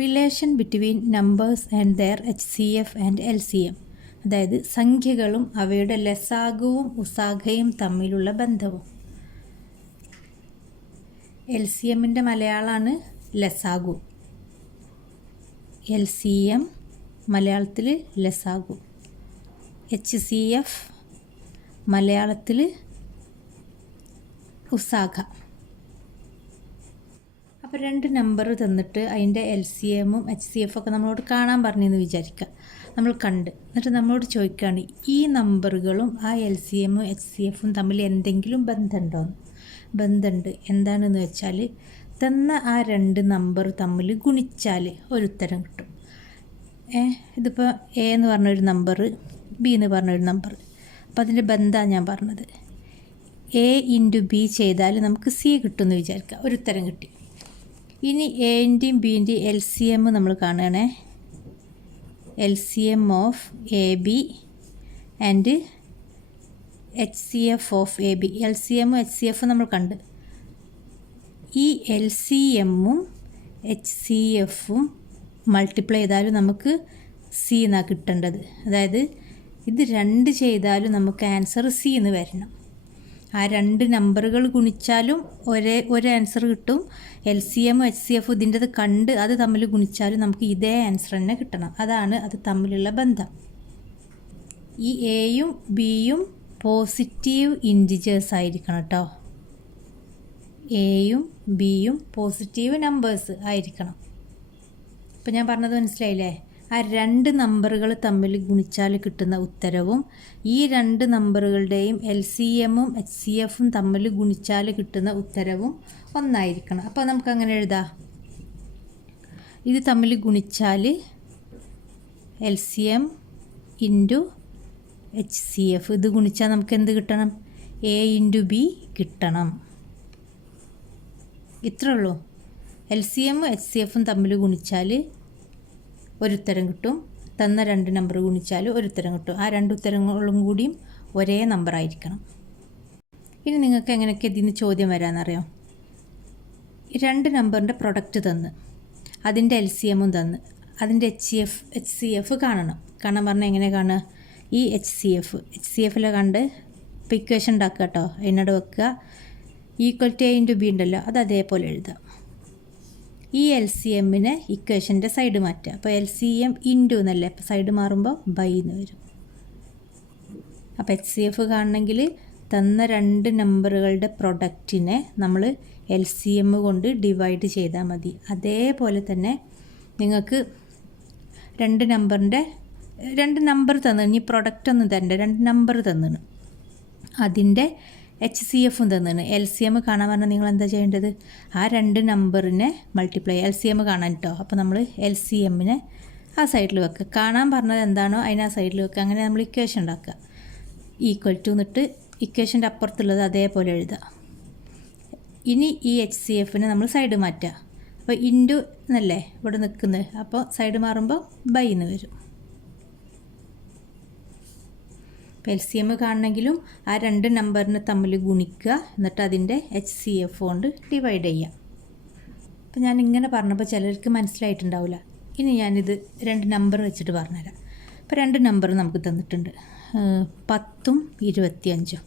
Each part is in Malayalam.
Relation between numbers and their HCF and LCM, അതായത് സംഖ്യകളും അവയുടെ ലസാഗുവും ഉസാഗയും തമ്മിലുള്ള ബന്ധവും. LCMൻ്റെ മലയാളമാണ് ലസാഗു, LCM മലയാളത്തിൽ ലസാഗു, HCF മലയാളത്തിൽ ഉസാഗ. അപ്പോൾ രണ്ട് നമ്പർ തന്നിട്ട് അതിൻ്റെ LCMും HCF ഒക്കെ നമ്മളോട് കാണാൻ പറഞ്ഞെന്ന് വിചാരിക്കുക. നമ്മൾ കണ്ട് എന്നിട്ട് നമ്മളോട് ചോദിക്കുകയാണ് ഈ നമ്പറുകളും ആ LCMും HCFും തമ്മിൽ എന്തെങ്കിലും ബന്ധമുണ്ടോയെന്ന്. ബന്ധമുണ്ട്. എന്താണെന്ന് വെച്ചാൽ തന്ന ആ രണ്ട് നമ്പർ തമ്മിൽ ഗുണിച്ചാൽ ഒരു ഉത്തരം കിട്ടും. ഇതിപ്പോൾ A എന്ന് പറഞ്ഞൊരു നമ്പർ, B എന്ന് പറഞ്ഞൊരു നമ്പർ. അപ്പോൾ അതിൻ്റെ ബന്ധമാണ് ഞാൻ പറഞ്ഞത്. A × B ചെയ്താൽ നമുക്ക് C കിട്ടുമെന്ന് വിചാരിക്കുക. ഒരു ഉത്തരം കിട്ടി. ഇനി എൻ്റെയും ബിൻ്റെയും LCM നമ്മൾ കാണുകയാണേ. LCM of AB and HCF of AB. LCMും HCFും നമ്മൾ കണ്ട്. ഈ LCMും HCFും മൾട്ടിപ്ലൈ ചെയ്താലും നമുക്ക് C എന്നാണ് കിട്ടേണ്ടത്. അതായത് ഇത് രണ്ട് ചെയ്താലും നമുക്ക് ആൻസർ C എന്ന് വരണം. ആ രണ്ട് നമ്പറുകൾ ഗുണിച്ചാലും ഒരേ ആൻസർ കിട്ടും. LCMും HCFും ഇതിൻ്റെത് കണ്ട് അത് തമ്മിൽ ഗുണിച്ചാലും നമുക്ക് ഇതേ ആൻസർ തന്നെ കിട്ടണം. അതാണ് അത് തമ്മിലുള്ള ബന്ധം. ഈ Aയും Bയും പോസിറ്റീവ് ഇൻറ്റിജേഴ്സ് ആയിരിക്കണം കേട്ടോ. Aയും Bയും പോസിറ്റീവ് നമ്പേഴ്സ് ആയിരിക്കണം. അപ്പോൾ ഞാൻ പറഞ്ഞത് മനസ്സിലായില്ലേ? ആ രണ്ട് നമ്പറുകൾ തമ്മിൽ ഗുണിച്ചാൽ കിട്ടുന്ന ഉത്തരവും ഈ രണ്ട് നമ്പറുകളുടെയും LCMും HCFും തമ്മിൽ ഗുണിച്ചാൽ കിട്ടുന്ന ഉത്തരവും ഒന്നായിരിക്കണം. അപ്പോൾ നമുക്ക് അങ്ങനെ എഴുതാം. ഇത് തമ്മിൽ ഗുണിച്ചാൽ LCM × HCF, ഇത് ഗുണിച്ചാൽ നമുക്ക് എന്ത് കിട്ടണം? A × B കിട്ടണം. ഇത്രേ ഉള്ളൂ. LCMും HCFും തമ്മിൽ ഗുണിച്ചാൽ ഒരു ഉത്തരം കിട്ടും. തന്ന രണ്ട് നമ്പർ ഗുണിച്ചാൽ ഒരു ഉത്തരം കിട്ടും. ആ രണ്ട് ഉത്തരങ്ങളും കൂടിയും ഒരേ നമ്പർ ആയിരിക്കണം. ഇനി നിങ്ങൾക്ക് എങ്ങനെയൊക്കെ ഇതിന് ചോദ്യം വരാമെന്നറിയാം. രണ്ട് നമ്പറിൻ്റെ പ്രൊഡക്റ്റ് തന്ന് അതിൻ്റെ LCMും തന്ന് അതിൻ്റെ HCF കാണണം. കാണാൻ പറഞ്ഞാൽ എങ്ങനെ കാണുക? ഈ HCFിലെ കണ്ട് ഇപ്പോൾ ഇക്വേഷൻ ഉണ്ടാക്കുക കേട്ടോ. അതിനോട് വെക്കുക. = A × B ഉണ്ടല്ലോ, അത് അതേപോലെ എഴുതാം. ഈ LCMനെ ഇക്വേഷൻ്റെ സൈഡ് മാറ്റുക. അപ്പോൾ LCM × എന്നല്ലേ, അപ്പോൾ സൈഡ് മാറുമ്പോൾ ബൈ എന്ന് വരും. അപ്പോൾ HCF കാണണമെങ്കിൽ തന്ന രണ്ട് നമ്പറുകളുടെ പ്രൊഡക്റ്റിനെ നമ്മൾ LCM കൊണ്ട് ഡിവൈഡ് ചെയ്താൽ മതി. അതേപോലെ തന്നെ നിങ്ങൾക്ക് രണ്ട് നമ്പർ തന്നു, ഇനി പ്രൊഡക്റ്റ് ഒന്നും തരണ്ട, രണ്ട് നമ്പർ തന്നിന്, അതിൻ്റെ HCFും തന്നിന്. LCM കാണാൻ പറഞ്ഞാൽ നിങ്ങൾ എന്താ ചെയ്യേണ്ടത്? ആ രണ്ട് നമ്പറിനെ മൾട്ടിപ്ലൈ, LCM കാണാൻ കേട്ടോ. അപ്പോൾ നമ്മൾ LCMനെ ആ സൈഡിൽ വെക്കുക. കാണാൻ പറഞ്ഞത് എന്താണോ അതിനെ ആ സൈഡിൽ വെക്കുക. അങ്ങനെ നമ്മൾ ഇക്വേഷൻ ഉണ്ടാക്കുക. = എന്നിട്ട് ഇക്വേഷൻ്റെ അപ്പുറത്തുള്ളത് അതേപോലെ എഴുതുക. ഇനി ഈ HCFനെ നമ്മൾ സൈഡ് മാറ്റുക. അപ്പോൾ × എന്നല്ലേ ഇവിടെ നിൽക്കുന്നത്, അപ്പോൾ സൈഡ് മാറുമ്പോൾ ബൈ എന്ന് വരും. LCM കാണണമെങ്കിലും ആ രണ്ട് നമ്പറിനെ തമ്മിൽ ഗുണിക്കുക, എന്നിട്ട് അതിൻ്റെ HCF കൊണ്ട് ഡിവൈഡ് ചെയ്യുക. അപ്പോൾ ഞാൻ ഇങ്ങനെ പറഞ്ഞപ്പോൾ ചിലർക്ക് മനസ്സിലായിട്ടുണ്ടാവില്ല. ഇനി ഞാനിത് രണ്ട് നമ്പർ വെച്ചിട്ട് പറഞ്ഞുതരാം. അപ്പോൾ രണ്ട് നമ്പർ നമുക്ക് തന്നിട്ടുണ്ട്, 10ഉം 25ഉം.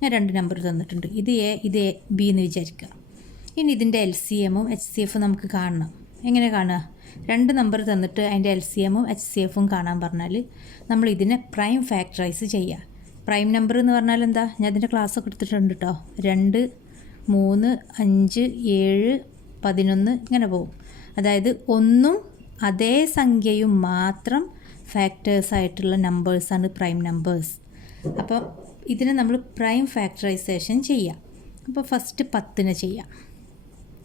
ഞാൻ രണ്ട് നമ്പർ തന്നിട്ടുണ്ട്. ഇത് A, ഇത് B എന്ന് വിചാരിക്കുക. ഇനി ഇതിൻ്റെ LCMും HCFും നമുക്ക് കാണണം. എങ്ങനെ കാണുക? രണ്ട് നമ്പർ തന്നിട്ട് അതിൻ്റെ LCMും HCFും കാണാൻ പറഞ്ഞാൽ നമ്മൾ ഇതിനെ പ്രൈം ഫാക്ടറൈസ് ചെയ്യുക. പ്രൈം നമ്പർ എന്ന് പറഞ്ഞാൽ എന്താ? ഞാൻ ഇതിൻ്റെ ക്ലാസ്സൊക്കെ എടുത്തിട്ടുണ്ട് കേട്ടോ. 2, 3, 5, 7, 11 ഇങ്ങനെ പോകും. അതായത് ഒന്നും അതേ സംഖ്യയും മാത്രം ഫാക്ടേഴ്സായിട്ടുള്ള നമ്പേഴ്സാണ് പ്രൈം നമ്പേഴ്സ്. അപ്പോൾ ഇതിനെ നമ്മൾ പ്രൈം ഫാക്ടറൈസേഷൻ ചെയ്യാം. അപ്പോൾ ഫസ്റ്റ് 10നെ ചെയ്യാം.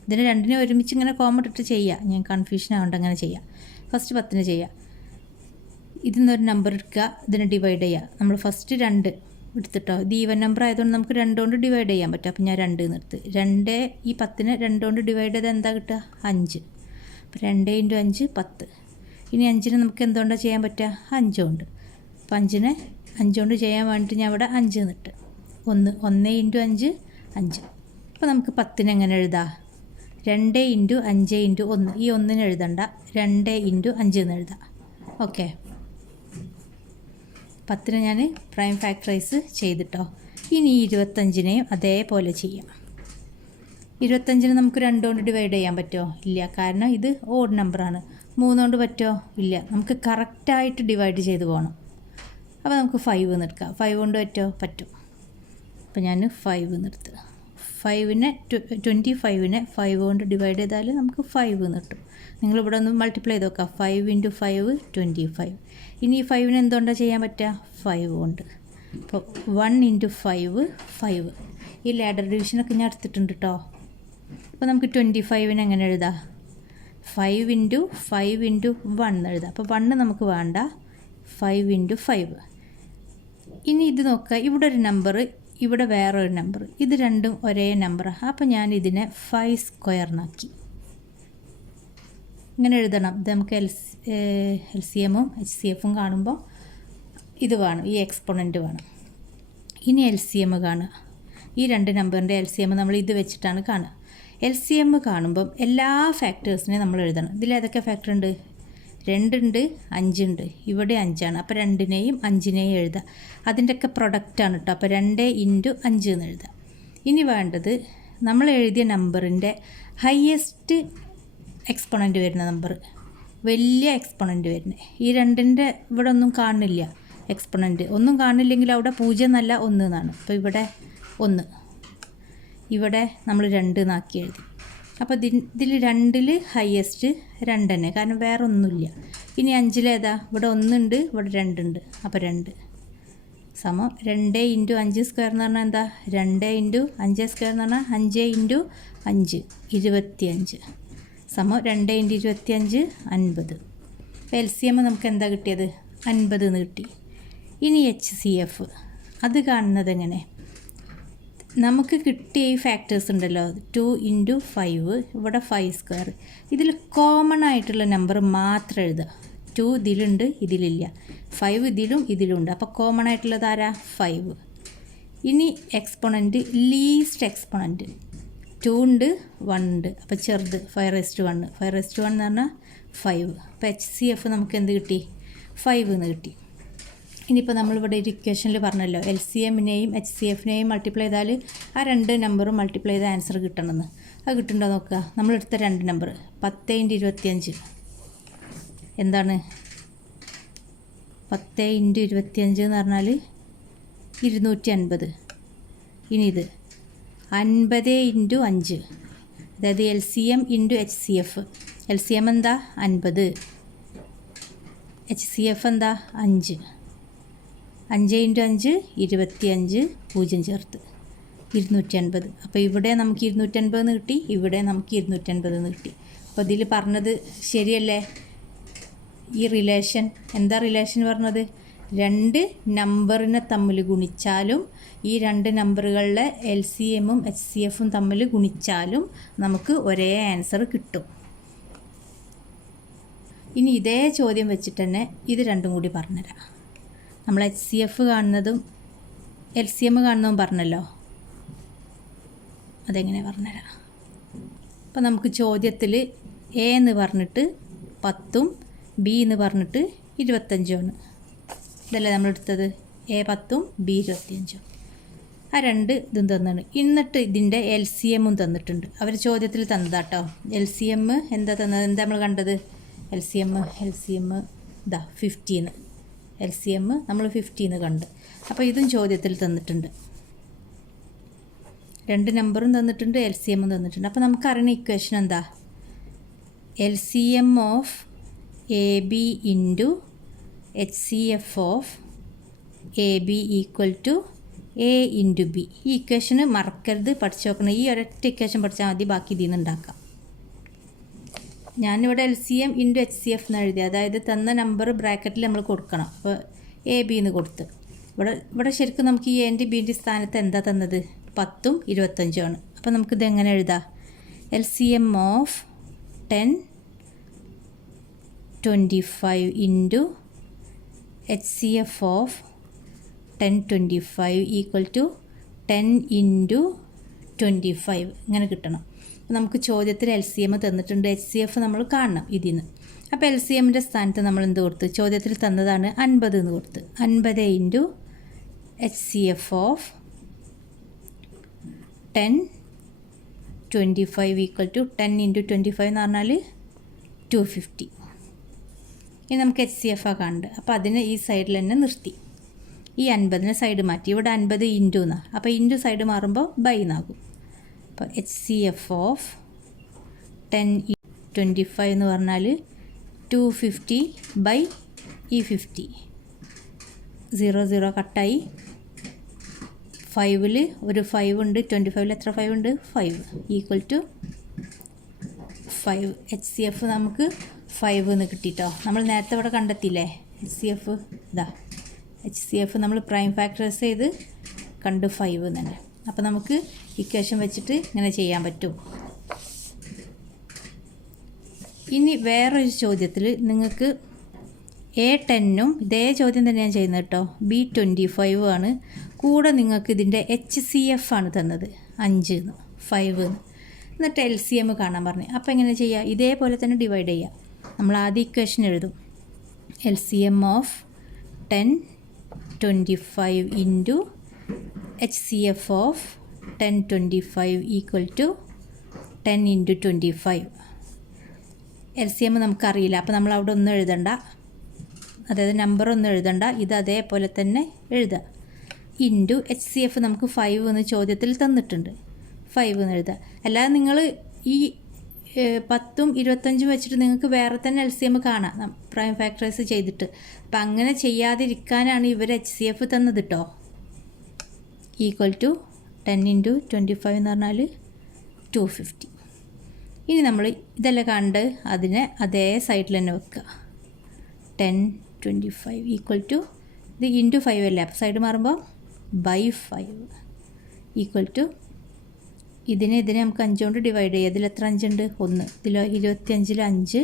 ഇതിന് രണ്ടിനെ ഒരുമിച്ച് ഇങ്ങനെ കോമൺ ഇട്ട് ചെയ്യുക. ഞാൻ കൺഫ്യൂഷൻ ആവേണ്ട, അങ്ങനെ ചെയ്യാം. ഫസ്റ്റ് 10നെ ചെയ്യാം. ഇതിൽ നിന്നൊരു നമ്പർ എടുക്കുക, ഇതിനെ ഡിവൈഡ് ചെയ്യുക. നമ്മൾ ഫസ്റ്റ് 2 എടുത്തിട്ടോ. ഇത് ഈവൻ നമ്പർ ആയതുകൊണ്ട് നമുക്ക് 2 കൊണ്ട് ഡിവൈഡ് ചെയ്യാൻ പറ്റും. അപ്പോൾ ഞാൻ 2 നിർത്ത്. 2 ഈ 10നെ 2 കൊണ്ട് ഡിവൈഡ് ചെയ്താൽ എന്താ കിട്ടുക? 5. അപ്പോൾ 2 × 5 10. ഇനി 5നെ നമുക്ക് എന്തുകൊണ്ടാണ് ചെയ്യാൻ പറ്റുക? 5 കൊണ്ട്. അപ്പോൾ 5നെ 5 കൊണ്ട് ചെയ്യാൻ വേണ്ടിയിട്ട് ഞാൻ ഇവിടെ 5 നിട്ട് 1 × 5 5. അപ്പോൾ നമുക്ക് 10നെ എങ്ങനെ എഴുതാം? 2 ഇൻറ്റു 5 ഇൻറ്റു 1. ഈ 1 എഴുതണ്ട, 2 ഇൻറ്റു 5 എന്ന് എഴുതാം. ഓക്കെ, 10 ഞാൻ പ്രൈം ഫാക്ടറൈസ് ചെയ്തിട്ടോ. ഇനി 25നെയും അതേപോലെ ചെയ്യാം. 25 നമുക്ക് 2 കൊണ്ട് ഡിവൈഡ് ചെയ്യാൻ പറ്റുമോ? ഇല്ല, കാരണം ഇത് ഓഡ് നമ്പറാണ്. 3 കൊണ്ട് പറ്റുമോ? ഇല്ല, നമുക്ക് കറക്റ്റായിട്ട് ഡിവൈഡ് ചെയ്ത് പോകണം. അപ്പോൾ നമുക്ക് 5 എന്ന് എടുക്കാം. 5 കൊണ്ട് പറ്റുമോ? പറ്റും. അപ്പോൾ ഞാൻ 5 എന്ന് എടുത്ത് 25നെ 5 കൊണ്ട് ഡിവൈഡ് ചെയ്താൽ നമുക്ക് 5 എന്ന് കിട്ടും. നിങ്ങളിവിടെ ഒന്ന് മൾട്ടിപ്ലൈ ചെയ്ത് നോക്കാം. 5 ഇൻറ്റു 5 25. ഇനി ഈ 5നെ എന്തുകൊണ്ടാണ് ചെയ്യാൻ പറ്റുക? 5 കൊണ്ട്. അപ്പോൾ 1 ഇൻറ്റു 5 5. ഈ ലാഡർ ഡിവിഷനൊക്കെ ഞാൻ എടുത്തിട്ടുണ്ട് കേട്ടോ. അപ്പോൾ നമുക്ക് 25നെ എങ്ങനെ എഴുതാം? 5 ഇൻറ്റു 5 ഇൻറ്റു 1 എഴുതാം. അപ്പോൾ 1 നമുക്ക് വേണ്ട, 5 ഇൻറ്റു 5. ഇനി ഇത് നോക്കുക, ഇവിടെ ഒരു നമ്പർ, ഇവിടെ വേറൊരു നമ്പർ, ഇത് രണ്ടും ഒരേ നമ്പറാണ്. അപ്പോൾ ഞാൻ ഇതിനെ 5 സ്ക്വയറിനാക്കി. ഇങ്ങനെ എഴുതണം. ഇത് നമുക്ക് LCMും HCFും കാണുമ്പോൾ ഇത് വേണം, ഈ എക്സ്പോണൻറ്റ് വേണം. ഇനി LCM കാണുക. ഈ 2 നമ്പറിൻ്റെ LCM നമ്മൾ ഇത് വെച്ചിട്ടാണ് കാണുക. LCM കാണുമ്പം എല്ലാ ഫാക്ടേഴ്സിനെയും നമ്മൾ എഴുതണം. ഇതിലേതൊക്കെ ഫാക്ടർ ഉണ്ട്? 2 ഉണ്ട്, 5 ഉണ്ട്, ഇവിടെ 5ആണ്. അപ്പോൾ 2നെയും 5നെയും എഴുതാം. അതിൻ്റെയൊക്കെ പ്രൊഡക്റ്റാണ് കേട്ടോ. അപ്പോൾ 2 ഇൻറ്റു 5 എന്ന് എഴുതാം. ഇനി വേണ്ടത് നമ്മൾ എഴുതിയ നമ്പറിൻ്റെ ഹയസ്റ്റ് എക്സ്പോണൻ്റ് വരുന്ന നമ്പർ, വലിയ എക്സ്പോണൻ്റ് വരുന്നത്. ഈ 2ൻ്റെ ഇവിടെ ഒന്നും കാണില്ല എക്സ്പോണൻ്റ്. ഒന്നും കാണില്ലെങ്കിൽ അവിടെ 0 എന്നല്ല 1 എന്നാണ്. അപ്പോൾ ഇവിടെ 1, ഇവിടെ നമ്മൾ 2 എന്നാക്കി എഴുതി. അപ്പോൾ ഇതിൽ 2ൽ ഹയസ്റ്റ് 2 തന്നെ, കാരണം വേറെ ഒന്നുമില്ല. ഇനി 5ലേതാ? ഇവിടെ 1 ഉണ്ട്, ഇവിടെ 2 ഉണ്ട്. അപ്പോൾ 2 സമം 2 ഇൻറ്റു 5 സ്ക്വയർ എന്ന് പറഞ്ഞാൽ എന്താ? 2 ഇൻറ്റു 5 സ്ക്വയർ എന്ന് പറഞ്ഞാൽ 5 ഇൻറ്റു 5 25 സമം 2 ഇൻറ്റു 25 50. LCM നമുക്ക് എന്താ കിട്ടിയത്? 50 എന്ന് കിട്ടി. ഇനി HCF അത് കാണുന്നത് എങ്ങനെ? നമുക്ക് കിട്ടിയ ഈ ഫാക്ടേഴ്സ് ഉണ്ടല്ലോ, 2 ഇൻറ്റു 5, ഇവിടെ 5 സ്ക്വയർ. ഇതിൽ കോമൺ ആയിട്ടുള്ള നമ്പർ മാത്രം എഴുതുക. 2 ഇതിലുണ്ട്, ഇതിലില്ല. 5 ഇതിലും ഇതിലുണ്ട്. അപ്പോൾ കോമൺ ആയിട്ടുള്ളത് ആരാ? 5. ഇനി എക്സ്പോണൻറ്റ്, ലീസ്റ്റ് എക്സ്പോണൻറ്റ് 2 ഉണ്ട്, 1 ഉണ്ട്. അപ്പോൾ ചെറുത് 5/1. 5/1 എന്ന് പറഞ്ഞാൽ 5. അപ്പോൾ HCF നമുക്ക് എന്ത് കിട്ടി? 5 എന്ന് കിട്ടി. ഇനിയിപ്പോൾ നമ്മളിവിടെ ഒരു ഇക്വേഷനിൽ പറഞ്ഞല്ലോ, LCMനെയും HCFനെയും മൾട്ടിപ്ലൈ ചെയ്താൽ ആ 2 നമ്പറും മൾട്ടിപ്ലൈ ചെയ്ത ആൻസർ കിട്ടണമെന്ന്. അത് കിട്ടുന്നുണ്ടോ നോക്കുക. നമ്മളെടുത്ത 2 നമ്പർ 10 ഇൻറ്റു 25 എന്താണ്? 10 ഇൻറ്റു 25 എന്ന് പറഞ്ഞാൽ 250. ഇനി ഇത് 50 ഇൻറ്റു 5, അതായത് LCM ഇൻറ്റു HCF. LCM എന്താ? 50. HCF എന്താ? 5. 5 ഇൻറ്റു 5 25, 0 ചേർത്ത് 250. അപ്പോൾ ഇവിടെ നമുക്ക് 250 എന്ന് കിട്ടി, ഇവിടെ നമുക്ക് 250 എന്ന് കിട്ടി. അപ്പോൾ ഇതിൽ പറഞ്ഞത് ശരിയല്ലേ? ഈ റിലേഷൻ എന്താ? റിലേഷൻ പറഞ്ഞത് 2 നമ്പറിനെ തമ്മിൽ ഗുണിച്ചാലും, ഈ 2 നമ്പറുകളിലെ LCMും HCFും തമ്മിൽ ഗുണിച്ചാലും നമുക്ക് ഒരേ ആൻസർ കിട്ടും. ഇനി ഇതേ ചോദ്യം വെച്ചിട്ട് തന്നെ ഇത് രണ്ടും കൂടി പറഞ്ഞുതരാം. നമ്മൾ HCF കാണുന്നതും LCM കാണുന്നതും പറഞ്ഞല്ലോ, അതെങ്ങനെ പറഞ്ഞുതരാം. അപ്പോൾ നമുക്ക് ചോദ്യത്തിൽ A എന്ന് പറഞ്ഞിട്ട് 10ഉം B എന്ന് പറഞ്ഞിട്ട് 25ഉമാണ്. ഇതല്ലേ നമ്മളെടുത്തത്? A 10ഉം B 25ഉം. ആ 2 ഇതും തന്നാണ്. എന്നിട്ട് ഇതിൻ്റെ LCMും തന്നിട്ടുണ്ട്. അവർ ചോദ്യത്തിൽ തന്നതാട്ടോ. LCM എന്താ തന്നത്? എന്താ നമ്മൾ കണ്ടത്? LCM ഇതാ 15. LCM നമ്മൾ 15 കണ്ട്. അപ്പോൾ ഇതും ചോദ്യത്തിൽ തന്നിട്ടുണ്ട്. 2 നമ്പറും തന്നിട്ടുണ്ട്, LCMും തന്നിട്ടുണ്ട്. അപ്പോൾ നമുക്കറിയുന്ന ഇക്വേഷൻ എന്താ? LCM of AB into HCF of AB equal to A into B. ഈ ഇക്വേഷന് മറക്കരുത്, പഠിച്ചു നോക്കണം. ഈ ഒരൊറ്റ ഇക്വേഷൻ പഠിച്ചാൽ മതി, ബാക്കി ഇതിൽ നിന്ന് ഉണ്ടാക്കാം. ഞാനിവിടെ LCM ഇൻറ്റു HCF എന്ന് എഴുതി, അതായത് തന്ന നമ്പർ ബ്രാക്കറ്റിൽ നമ്മൾ കൊടുക്കണം. അപ്പോൾ AB എന്ന് കൊടുത്ത് ഇവിടെ ശരിക്കും നമുക്ക് ഈ എൻ്റെ ബിൻ്റെ സ്ഥാനത്ത് എന്താ തന്നത്? 10ഉം 25ഉമാണ്. അപ്പോൾ നമുക്കിത് എങ്ങനെ എഴുതാം? LCM of 10 25 into HCF of 10 25 equal to 10 into 25 ഇങ്ങനെ കിട്ടണം. നമുക്ക് ചോദ്യത്തിൽ LCM തന്നിട്ടുണ്ട്, HCF നമ്മൾ കാണണം ഇതിൽ നിന്ന്. അപ്പോൾ LCMൻ്റെ സ്ഥാനത്ത് നമ്മൾ എന്ത് കൊടുത്തു? ചോദ്യത്തിൽ തന്നതാണ് 50 എന്ന് കൊടുത്ത്. 50 into HCF of 10 25 equal to 10 into 25 എന്ന് പറഞ്ഞാൽ 250. ഇനി നമുക്ക് HCF കാണുന്നുണ്ട്. അപ്പോൾ അതിന് ഈ സൈഡിൽ തന്നെ നിർത്തി. ഈ 50നെ സൈഡ് മാറ്റി. ഇവിടെ 50 ഇൻറ്റു എന്നാണ്. അപ്പോൾ ഇൻറ്റു സൈഡ് മാറുമ്പോൾ ബൈ എന്നാകും. അപ്പോൾ HCF ഓഫ് 10 25 എന്ന് പറഞ്ഞാൽ 250 ബൈ ഈ 50. 0 0 കട്ടായി. 5ൽ ഒരു 5 ഉണ്ട്. 25ൽ എത്ര 5 ഉണ്ട്? 5 ഈക്വൽ ടു 5. HCF നമുക്ക് 5 എന്ന് കിട്ടിയിട്ടോ. നമ്മൾ നേരത്തെ ഇവിടെ കണ്ടെത്തിയില്ലേ HCF? ഇതാ HCF നമ്മൾ പ്രൈം ഫാക്ടറൈസ് ചെയ്ത് കണ്ട് 5 തന്നെ. അപ്പോൾ നമുക്ക് ഇക്വേഷൻ വെച്ചിട്ട് ഇങ്ങനെ ചെയ്യാൻ പറ്റും. ഇനി വേറൊരു ചോദ്യത്തിൽ നിങ്ങൾക്ക് A10 ഇതേ ചോദ്യം തന്നെയാണ് ചെയ്യുന്നത് കേട്ടോ. B25 ആണ്. കൂടെ നിങ്ങൾക്ക് ഇതിൻ്റെ HCF ആണ് തന്നത് 5 എന്ന് 5 എന്ന്. എന്നിട്ട് LCM കാണാൻ പറഞ്ഞു. അപ്പോൾ എങ്ങനെ ചെയ്യുക? ഇതേപോലെ തന്നെ ഡിവൈഡ് ചെയ്യുക. നമ്മൾ ആദ്യം ഇക്വേഷൻ എഴുതും. LCM of 10 25 into HCF of 10 25 equal to 10 into 25. LCM നമുക്കറിയില്ല. അപ്പോൾ നമ്മൾ അവിടെ ഒന്നും എഴുതണ്ട, അതായത് നമ്പറൊന്നും എഴുതണ്ട, ഇത് അതേപോലെ തന്നെ എഴുതുക. ഇൻറ്റു HCF നമുക്ക് 5 എന്ന് ചോദ്യത്തിൽ തന്നിട്ടുണ്ട്. 5 എന്ന് എഴുതുക. അല്ലാതെ നിങ്ങൾ ഈ 10ഉം 25ഉം വെച്ചിട്ട് നിങ്ങൾക്ക് വേറെ തന്നെ LCM കാണാം പ്രൈം ഫാക്ടറൈസ് ചെയ്തിട്ട്. അപ്പം അങ്ങനെ ചെയ്യാതിരിക്കാനാണ് ഇവർ HCF തന്നത് കേട്ടോ. ഈക്വൽ ടു 10 ഇൻറ്റു 25 എന്ന് പറഞ്ഞാൽ 250. ഇനി നമ്മൾ ഇതെല്ലാം കണ്ട് അതിനെ അതേ സൈഡിൽ തന്നെ വെക്കുക. 10 25 ഈക്വൽ ടു ഇത് ഇൻറ്റു 5 അല്ലേ, അപ്പോൾ സൈഡ് മാറുമ്പോൾ ബൈ 5 ഈക്വൽ ടു ഇതിനെ നമുക്ക് 5 കൊണ്ട് ഡിവൈഡ് ചെയ്യുക. ഇതിൽ എത്ര 5 ഉണ്ട്? 1. ഇതിൽ 25ൽ 5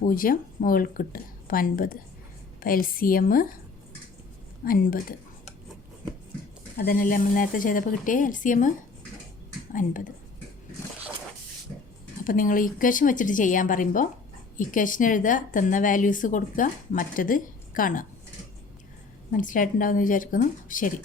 0 മുകളിൽ കിട്ടും. അപ്പോൾ 50. അപ്പോൾ LCM 50. അതിനല്ലേ നമ്മൾ നേരത്തെ ചെയ്തപ്പോൾ കിട്ടിയ LCM 50. അപ്പോൾ നിങ്ങൾ ഇക്വേഷൻ വെച്ചിട്ട് ചെയ്യാൻ പറയുമ്പോൾ ഇക്വേഷൻ എഴുതുക, തന്ന വാല്യൂസ് കൊടുക്കുക, മറ്റത് കാണുക. മനസ്സിലായിട്ടുണ്ടാവുമെന്ന് വിചാരിക്കുന്നു. ശരി.